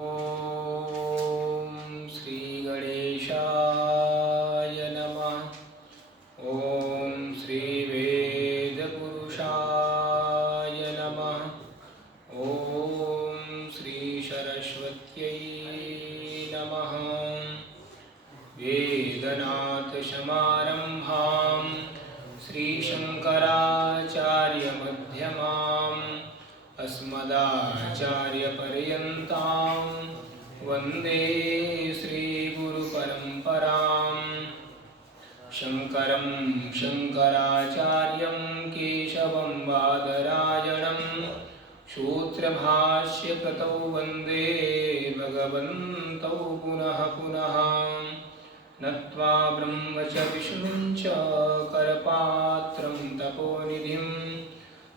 ओम श्री गणेशाय नमः। ओम श्री वेदपुरुषाय नमः। ओम श्री सरस्वत्यै नमः। वेदनाथसमारम्भां श्रीशङ्कराचार्यमध्यमाम् अस्मदाचार्यपर्यन्तां वन्दे श्रीगुरुपरम्परां। शङ्करं शङ्कराचार्यं केशवं बादरायणं सूत्रभाष्यकृतौ वन्दे भगवन्तौ पुनः पुनः। नत्वा ब्रह्म च विष्णुं च करपात्रं तपोनिधिं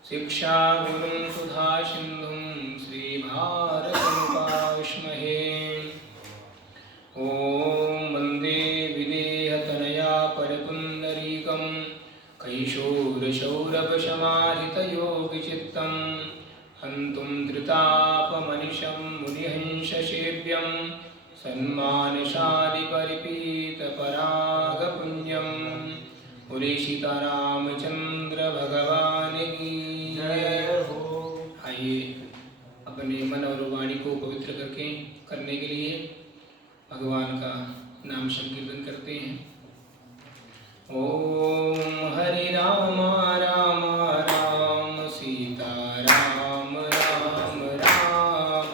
शिक्षागुरुं सुधासिन्धुं श्रीभारतमुपास्महे। ॐ वन्दे विदेहतनया परपुण्डरीकं कैशोरसौरभसमाहितयोगिचित्तं हन्तुं धृतापमनिशं मुनिहंससेव्यं सन्मानशालिपरिपीतपरागपुण्यं पुरी सीतारामचंद्र भगवान की जय हो। आइए अपने मन और वाणी को पवित्र करने के लिए भगवान का नाम संकीर्तन करते हैं। ओम हरे राम राम राम सीता राम राम राम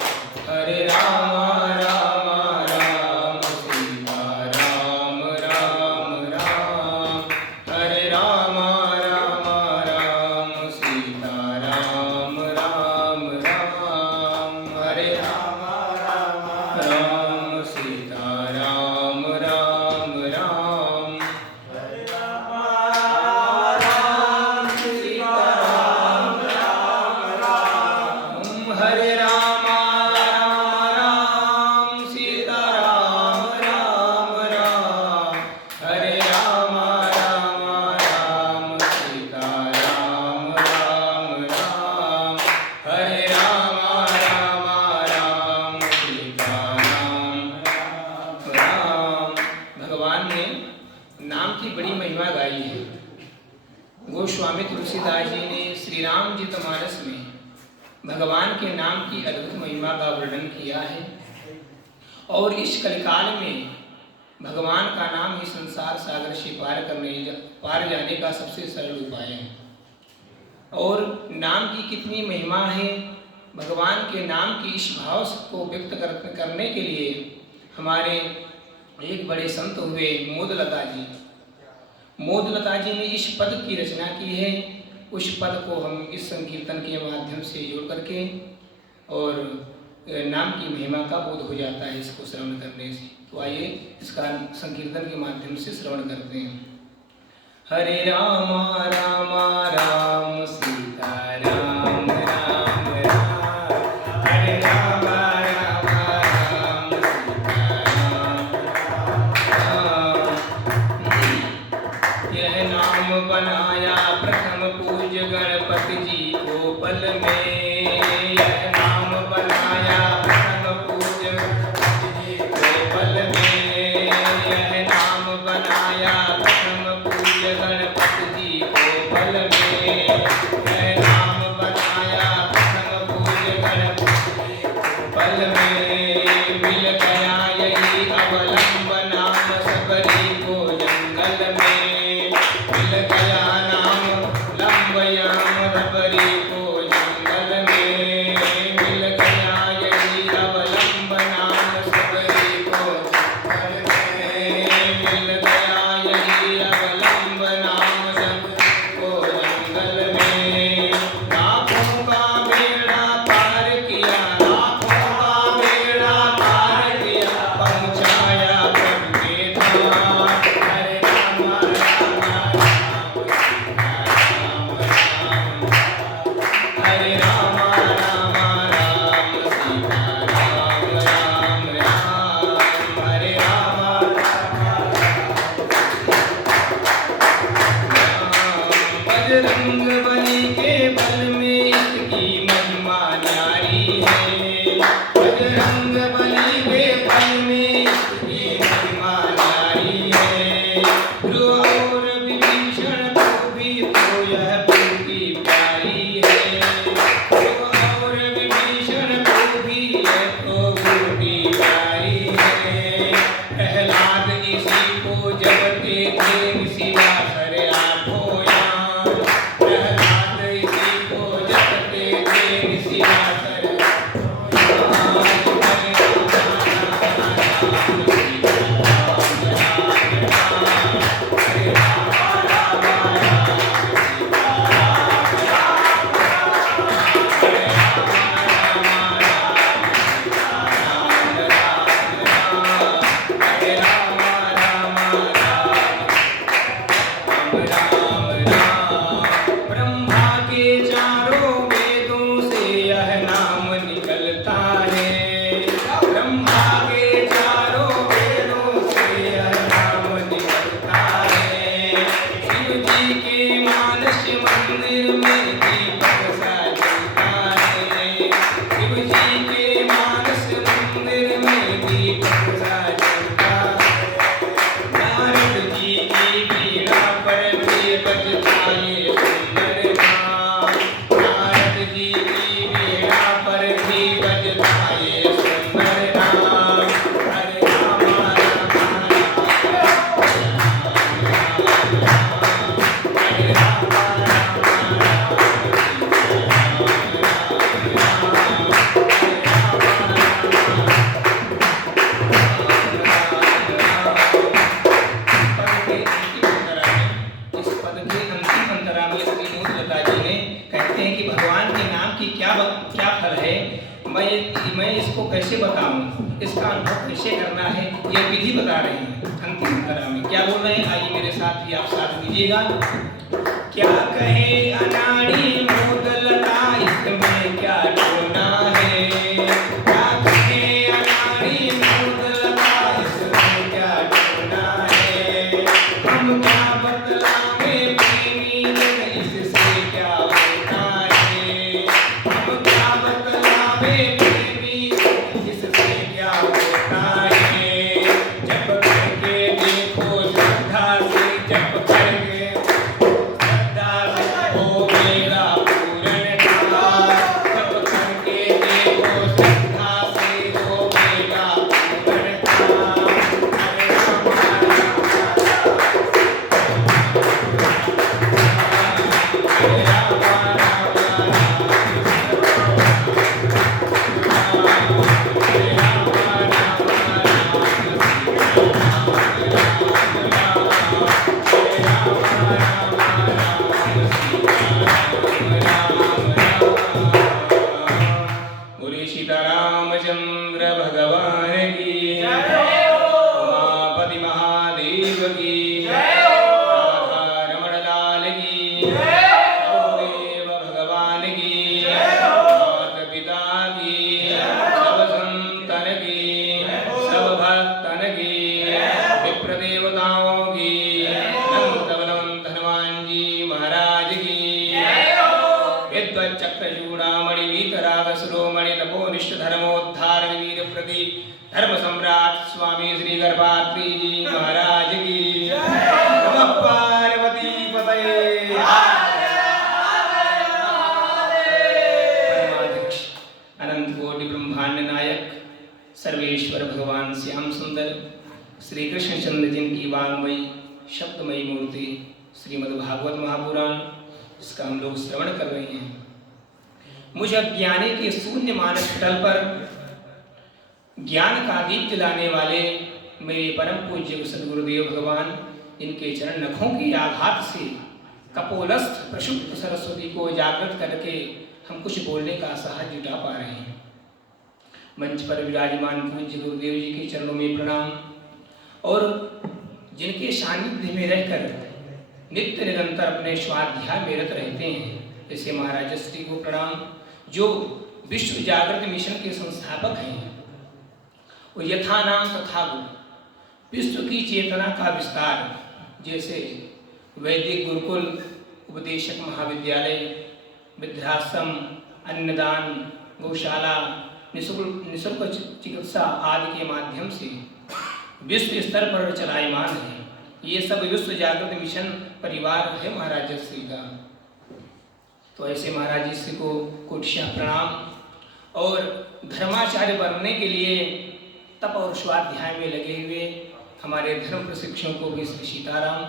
हरे राम राम राम सीता राम राम राम हरे राम राम राम सीता राम राम राम हरे राम राम राम सीता राम राम राम हरे राम राम सीता राम राम राम हरे राम राम राम सीता राम राम राम हरे राम राम राम सीता राम राम राम हरे राम राम राम सीता राम राम। भगवान ने नाम की बड़ी महिमा गाई है। गोस्वामी तुलसीदास जी ने श्री रामचरितमानस में भगवान के नाम की अद्भुत महिमा का वर्णन किया है। और इस कलिकाल में भगवान का नाम ही संसार सागर से पार जाने का सबसे सरल उपाय है। और नाम की कितनी महिमा है। भगवान के नाम की इस भाव को व्यक्त करने के लिए हमारे एक बड़े संत हुए मोदलता जी। मोदलता जी ने इस पद की रचना की है। उस पद को हम इस संकीर्तन के माध्यम से जोड़ करके और नाम की महिमा का बोध हो जाता है इसको श्रवण करने से। तो आइए इसका संकीर्तन के माध्यम से श्रवण करते हैं। हरे राम राम राम सीता राम राम राम हरे राम राम राम सीता राम राम। यह नाम बनाया प्रथम पूज्य गणपति जी को पल में। यह नाम बनाया प्रथम पूज्य गणपति जी को पल में। यह नाम बनाया प्रथम पूज्य गणपति जी को पल में। यह नाम बनाया प्रथम पूज्य गणपति जी को पल में। मिल गया यही अवलंब नाम सबरी को जंगल में। मिल गया नाम लंबयाम रबरी को जंगल में। मिल गया यही अवलंब नाम सबरी को जंगल में। मिल गया यही अवलंब नाम सबरी को जंगल में। लाखों का बेड़ा पार किया। लाखों का बेड़ा पार किया। बलि वे पल में इसकी महिमा न्यारी है। ध्रुव और विभीषण को भी तो यह पूरी प्यारी है। ध्रुव और विभीषण को भी यह तो पूरी प्यारी है। प्रहलाद इसी को जपते थे निशिवासर आठों याम। प्रहलाद इसी को जपते थे निशिवासर ब्रह्मा के चारों वेदों से यह नाम निकलता है। ब्रह्मा के चारों वेदों से यह नाम निकलता है। शिव जी के मानस मंदिर में दीपक सा जलता है। शिव जी के मानस मंदिर में दीपक सा जलता है। नारद जी की वीणा पर भी बजता ये सुंदर नाम। नारद जी की वीणा पर भी बजता ये सुंदर नाम। हरे राम राम राम हरे राम इस पद के अंतिम अंतरा में श्री मूललता जी ने कहते हैं कि भगवान के नाम की क्या फल है, मैं इसको कैसे बताऊं, इसका अनुभव कैसे करना है, ये विधि बता रहे हैं। अंतिम अंतरा में क्या बोल रहे हैं, आइए मेरे साथ भी आप साथ दीजिएगा। क्या कहे अनाड़ी मूललता इसमें क्या ढूंढना है। क्या कहे अनाड़ी मूललता इसमें क्या ढूंढना है। हम क्या बतलावे प्रेमी जन इससे क्या होता है। हम क्या बतलावे प्रेमी इससे क्या होता है। जप करके देखो श्रद्धा से, जप करके श्रद्धा से होगा पूर्ण काम। जप करके देखो श्रद्धा से होगा पूर्ण काम। हरे राम हरे राम बोले सीतारामचंद्र भगवान की उमापति महादेव की राधा रमण लाल की गुरुदेव भगवान की माता पिता की सब संतन की सब भक्तन की विप्र देवताओं की अनंत बलवंत हनुमान जी महाराज की विद्वत चक्र चूड़ामणि वीतराग शिरोमणि तपोनिष्ठ धर्मोद्धार वीर प्रति धर्म सम्राट स्वामी श्री गर्भात्री जी महाराज की नमः पार्वती पतये। परमाध्यक्ष अनंत कोटि ब्रह्मांड नायक सर्वेश्वर भगवान श्याम सुंदर श्री कृष्ण चंद्र जिनकी वांगमयी शब्दमयी मूर्ति श्रीमद् भागवत महापुराण, इसका हम लोग श्रवण कर रहे हैं। मुझ अज्ञानी के शून्य मानस पटल पर ज्ञान का दीप जलाने वाले मेरे परम पूज्य सदगुरुदेव भगवान, इनके चरण नखों के आघात से कपोलस्थ प्रशुद्ध सरस्वती को जागृत करके हम कुछ बोलने का साहस जुटा पा रहे हैं। मंच पर विराजमान पूज्य गुरुदेव जी के चरणों में प्रणाम, और जिनके सानिध्य में रहकर नित्य निरंतर अपने स्वाध्याय में रत रहते हैं, जैसे महाराज श्री को प्रणाम, जो विश्व जागृत मिशन के संस्थापक हैं। और यथा नाम तथा गुण, विश्व की चेतना का विस्तार, जैसे वैदिक गुरुकुल, उपदेशक महाविद्यालय, वृद्धाश्रम, अन्नदान, गौशाला, निःशुल्क चिकित्सा आदि के माध्यम से विश्व स्तर पर चलायमान है। ये सब विश्व जागृत मिशन परिवार है महाराज श्री का। तो ऐसे महाराज श्री को कोटिशः प्रणाम। और धर्माचार्य बनने के लिए तप और स्वाध्याय में लगे हुए हमारे धर्म प्रशिक्षकों को भी श्री सीताराम।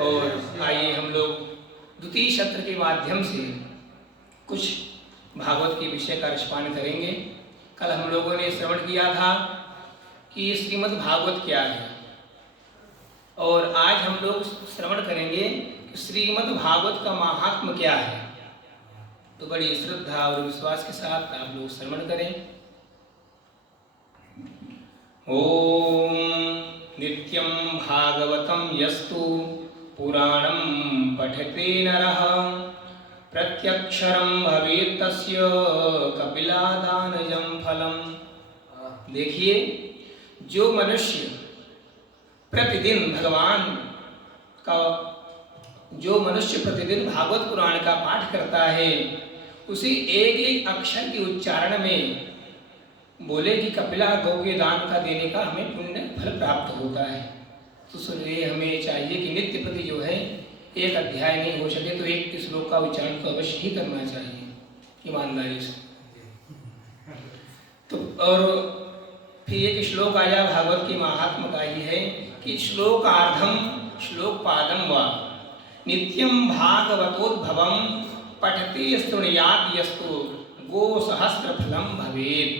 और आइए हम लोग द्वितीय सत्र के माध्यम से कुछ भागवत के विषय का रसपान करेंगे। कल हम लोगों ने श्रवण किया था कि श्रीमद् भागवत क्या है, और आज हम लोग श्रवण करेंगे कि श्रीमद् भागवत का महात्म्य क्या है। तो बड़ी श्रद्धा और विश्वास के साथ आप लोग श्रवण करें। ओम नित्यं भागवतं यस्तु पुराणं पठते नरः प्रत्यक्षरं भवेत् तस्य कपिलादानजं फलम। देखिए, जो मनुष्य प्रतिदिन प्रतिदिन भागवत पुराण का पाठ करता है, उसी एक एक अक्षर के उच्चारण में बोले कि कपिला गौ के दान का देने का हमें पुण्य फल प्राप्त होता है। तो सुनिए, हमें चाहिए कि नित्य प्रति जो है एक अध्याय नहीं हो सके तो एक श्लोक का उच्चारण तो अवश्य ही करना चाहिए ईमानदारी से। तो और फिर एक श्लोक आया भागवत के महात्म का ही है कि श्लोकार्धम श्लोकपादम व नित्यं भागवतोद्भवं पठते स्तुणयात् यस्तु गो सहस्र फलम भवेत्।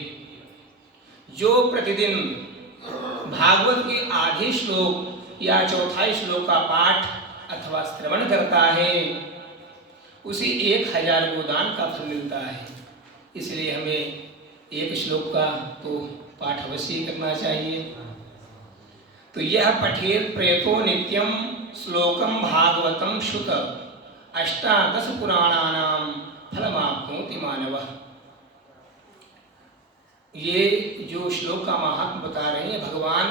जो प्रतिदिन भागवत के आधे श्लोक या चौथाई श्लोक का पाठ अथवा श्रवण करता है, उसी 1000 गोदान का फल मिलता है। इसलिए हमें एक श्लोक का तो पाठ अवश्य ही करना चाहिए। तो यह पठेत प्रयतो नित्यं श्लोकम भागवतम श्रुत अष्टादश पुराणानां फलमाप्नोति मानवः। ये जो श्लोक का महात्म्य बता रहे हैं भगवान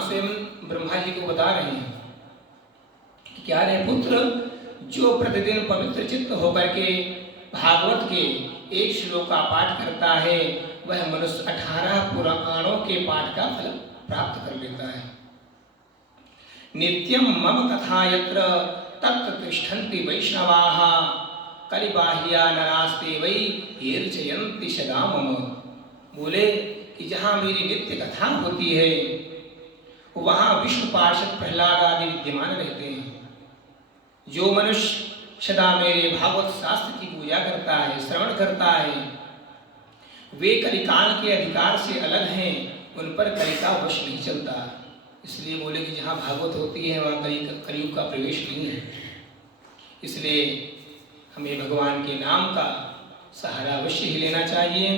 स्वयं ब्रह्मा जी को बता रहे हैं कि क्या रे पुत्र, जो प्रतिदिन पवित्र चित्त होकर के भागवत के एक श्लोक का पाठ करता है, वह मनुष्य 18 पुराणों के पाठ का फल प्राप्त कर लेता है। नित्यं मम कथा यत्र तत्र तिष्ठन्ति वैष्णवाः कलिबाह्या नरास्ते वै ईर्ष्यन्ति सदा मम। बोले कि जहाँ मेरी नित्य कथा होती है, वहाँ विष्णु पार्षद प्रहलाद आदि विद्यमान रहते हैं। जो मनुष्य सदा मेरे भागवत शास्त्र की पूजा करता है, श्रवण करता है, वे कलिकाल के अधिकार से अलग हैं, उन पर कलि का वश नहीं चलता। इसलिए बोले कि जहाँ भागवत होती है वहाँ कलयुग का प्रवेश नहीं है। इसलिए हमें भगवान के नाम का सहारा अवश्य ही लेना चाहिए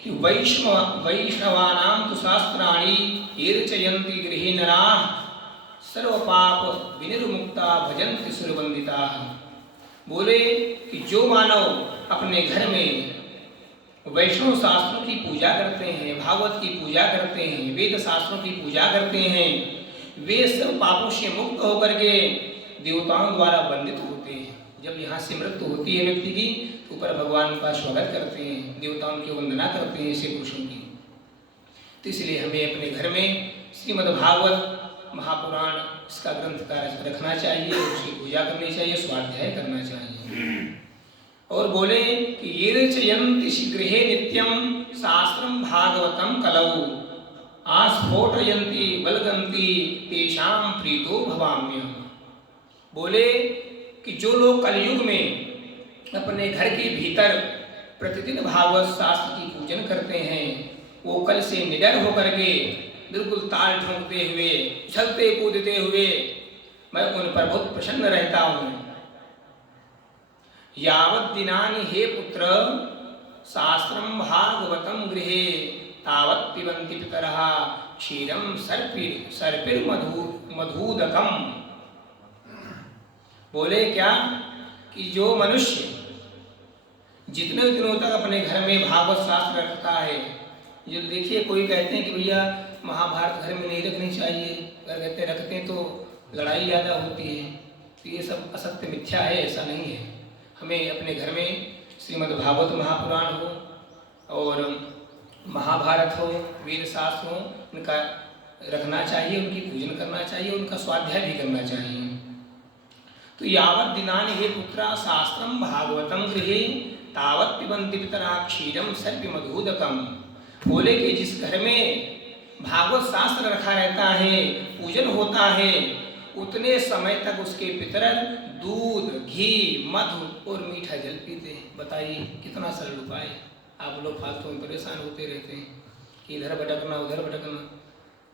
कि वैष्णवानां तु शास्त्राणि ईर्ष्यन्ति गृहे नराः सर्वपाप विनिर्मुक्ता भजन्ति सुरवंदिताः। बोले कि जो मानव अपने घर में वैष्णव शास्त्रों की पूजा करते हैं, भागवत की पूजा करते हैं, वेद शास्त्रों की पूजा करते हैं, वे सब पापों से मुक्त होकर के देवताओं द्वारा वंदित होते हैं। जब यहाँ से मृत्यु होती है व्यक्ति की, तो ऊपर भगवान का स्वागत करते हैं, देवताओं की वंदना करते हैं ऐसे पुरुषों की। तो इसलिए हमें अपने घर में श्रीमद् भागवत महापुराण इसका ग्रंथ का रखना चाहिए, उसकी पूजा करनी चाहिए, स्वाध्याय करना चाहिए। और बोले कि ईर्ष्यन्ति शीघ्रे नित्यं शास्त्रं भागवतं कलौ आस्फोटयन्ति बलगन्ति तेषां प्रीतो भवाम्यहम्। बोले कि जो लोग कलयुग में अपने घर के भीतर प्रतिदिन भागवत शास्त्र की पूजन करते हैं, वो कल से निडर होकर के बिल्कुल ताल ठोंकते हुए, उछलते कूदते हुए मैं उन पर बहुत प्रसन्न रहता हूँ। यावत् दिनानि हे पुत्र शास्त्रं भागवतं गृहे तावत् पिबन्ति पितरः क्षीरं सर्पिर्मधुदकम्। बोले क्या कि जो मनुष्य जितने दिनों तक अपने घर में भागवत शास्त्र रखता है, जो देखिए कोई कहते हैं कि भैया महाभारत घर में नहीं रखनी चाहिए, अगर कहते रखते हैं तो लड़ाई ज़्यादा होती है, तो ये सब असत्य मिथ्या है, ऐसा नहीं है। हमें अपने घर में श्रीमद् भागवत महापुराण हो और महाभारत हो, वेद शास्त्र हो, उनका रखना चाहिए, उनकी पूजन करना चाहिए, उनका स्वाध्याय भी करना चाहिए। तो यावत् दिनानि हे पुत्रा शास्त्रम भागवतम गृहे तावत् पिबन्ति पितरा क्षीरम सर्पि मधुदकम। बोले कि जिस घर में भागवत शास्त्र रखा रहता है, पूजन होता है, उतने समय तक उसके पितर दूध, घी, मधु और मीठा जल पीते हैं। बताइए कितना सरल उपाय। आप लोग फालतू में परेशान होते रहते हैं कि इधर भटकना उधर भटकना।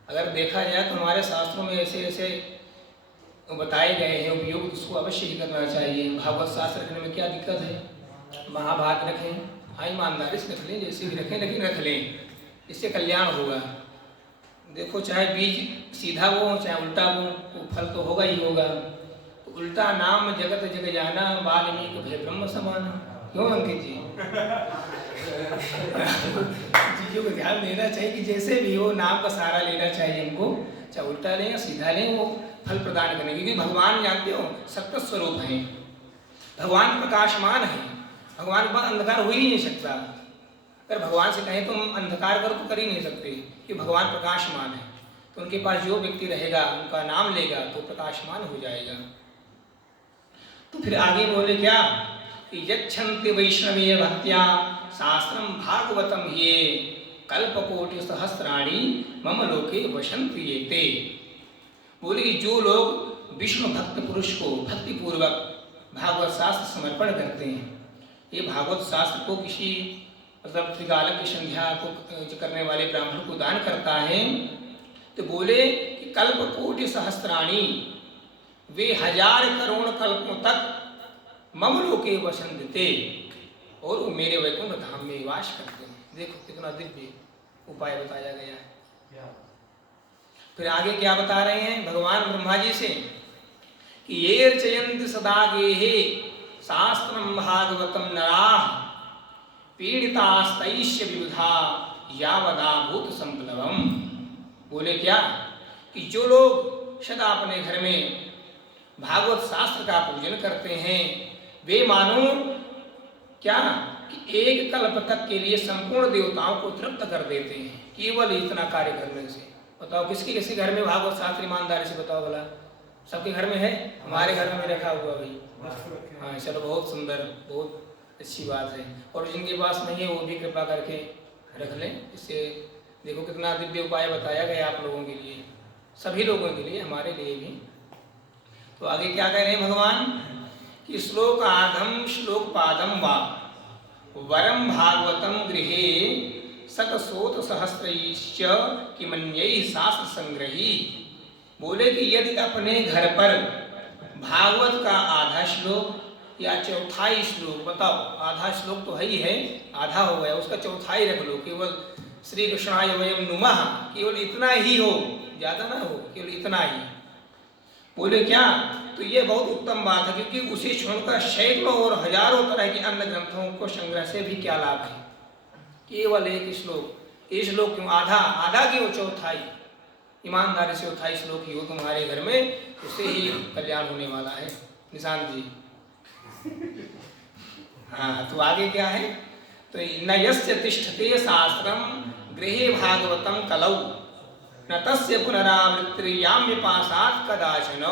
अगर देखा जाए तो हमारे शास्त्रों में ऐसे ऐसे बताए गए हैं उपयोग, उसको अवश्य ही करना चाहिए। भागवत शास्त्र रखने में क्या दिक्कत है? महाभारत रखें, हाँ ईमानदारी से रख लें, जैसे भी रखें लेकिन रख लें, इससे कल्याण होगा। देखो चाहे बीज सीधा वो चाहे उल्टा वो फल तो होगा ही होगा। उल्टा नाम जगत जग जाना, वाल्मीकि भय ब्रह्म समाना। क्यों अंकित जी? चीजों को ध्यान देना चाहिए कि जैसे भी हो नाम का सहारा लेना चाहिए हमको, चाहे उल्टा लें या सीधा लें, वो फल प्रदान करेंगे। क्योंकि भगवान जानते हो सत्य स्वरूप हैं, भगवान प्रकाशमान है, भगवान के पास अंधकार हो ही नहीं सकता। अगर भगवान से कहें तुम अंधकार करो तो कर ही नहीं सकते, कि भगवान प्रकाशमान है। तो उनके पास जो व्यक्ति रहेगा, उनका नाम लेगा तो प्रकाशमान हो जाएगा। तो फिर आगे बोले क्या कि यच्छन्ति वैष्णवीय भक्त्या शास्त्रम भागवतम ये कल्पकोटि सहस्राणि मम लोके वसन्ति ये ते। बोले कि जो लोग विष्णु भक्त पुरुष को भक्ति पूर्वक भागवत शास्त्र समर्पण करते हैं, ये भागवत शास्त्र को किसी मतलब त्रिकालक की संध्या को करने वाले ब्राह्मण को दान करता है, तो बोले कि कल्प कोटि सहस्राणी, वे 1000 करोड़ कल्पों तक मम लोके वसन्ते, और वो मेरे वैकुंठ धाम में वास करते हैं। देखो कितना दिव्य उपाय बताया गया है। फिर आगे क्या बता रहे हैं भगवान ब्रह्मा जी से कि ये रचयन्ति सदा गेहे शास्त्रम भागवतम नराः पीड़ितास्तैष्य विबुधा यावदा भूत संप्लवम। बोले क्या कि जो लोग सदा अपने घर में भागवत शास्त्र का पूजन करते हैं, वे मानो क्या कि एक कल्प तक के लिए संपूर्ण देवताओं को तृप्त कर देते हैं, केवल इतना कार्य करने से। बताओ किसके किसी घर में भागवत शास्त्र ईमानदारी से बताओ भला? सबके घर में है? हमारे घर में रखा हुआ भाई। हाँ चलो बहुत सुंदर, बहुत अच्छी बात है। और जिनके पास नहीं है वो भी कृपा करके रख लें। इससे देखो कितना दिव्य उपाय बताया गया आप लोगों के लिए, सभी लोगों के लिए, हमारे लिए भी। तो आगे क्या कह रहे हैं भगवान कि श्लोकार्धम श्लोक पादम वा वरम भागवतम गृहे शतशोत सहस्रैश्च किमन्यै शास्त्र संग्रही। बोले कि यदि अपने घर पर भागवत का आधा श्लोक या चौथाई श्लोक, बताओ आधा श्लोक तो है ही है, आधा हो गया, उसका चौथाई रख लो, केवल श्री कृष्णाय वयम नुमः, केवल इतना ही हो, ज्यादा ना हो, केवल इतना ही। बोले क्या तो ये बहुत उत्तम बात है, क्योंकि उसी श्लोक का सैकड़ों और हजारों तरह के अन्य ग्रंथों को संग्रह से भी क्या लाभ है। केवल एक श्लोक, ये श्लोक क्यों आधा, आधा क्यों चौथाई, ईमानदारी से चौथाई श्लोक ही हो तुम्हारे घर में, उससे ही कल्याण होने वाला है। निशांत जी हाँ तो आगे क्या है तो न यस्य तिष्ठते शास्त्रम गृहे भागवतम कलौ न तस्य पुनरावृत्तिर्याम्यपासात् कदाचन।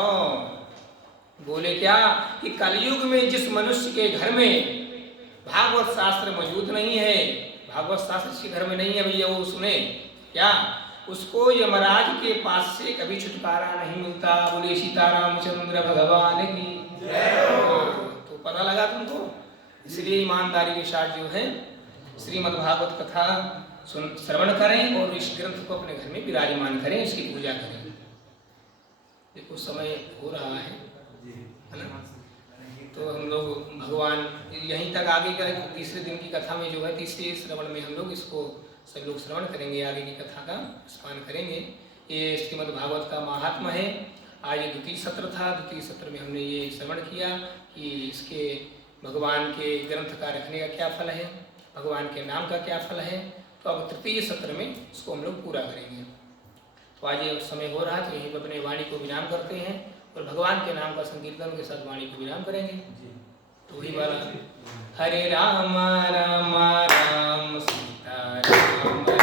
बोले क्या कि कलयुग में जिस मनुष्य के घर में भागवत शास्त्र मौजूद नहीं है, भागवत शास्त्र जिसके घर में नहीं है भैया वो सुने क्या, उसको यमराज के पास से कभी छुटकारा नहीं मिलता। बोले सीतारामचंद्र भगवान की तो पता लगा तुमको। इसलिए ईमानदारी के साथ जो है श्रीमद् भागवत कथा श्रवण करें और इस ग्रंथ को अपने घर में विराजमान करें, इसकी पूजा करें। देखो समय हो रहा है ना, तो हम लोग भगवान यहीं तक आगे का तीसरे दिन की कथा में जो है तीसरे श्रवण में हम लोग इसको सब लोग श्रवण करेंगे, आगे की कथा का स्मरण करेंगे। ये श्रीमद् भागवत का महात्मा है। आज ये द्वितीय सत्र था, द्वितीय सत्र में हमने ये श्रवण किया कि इसके भगवान के ग्रंथ का रखने का क्या फल है, भगवान के नाम का क्या फल है। तो अब तृतीय सत्र में इसको हम लोग पूरा करेंगे। तो आज ये समय हो रहा है तो यहीं पर अपने वाणी को विराम करते हैं और भगवान के नाम का संकीर्तन के साथ वाणी को विराम करेंगे। तो वही वाला हरे राम राम राम सीता राम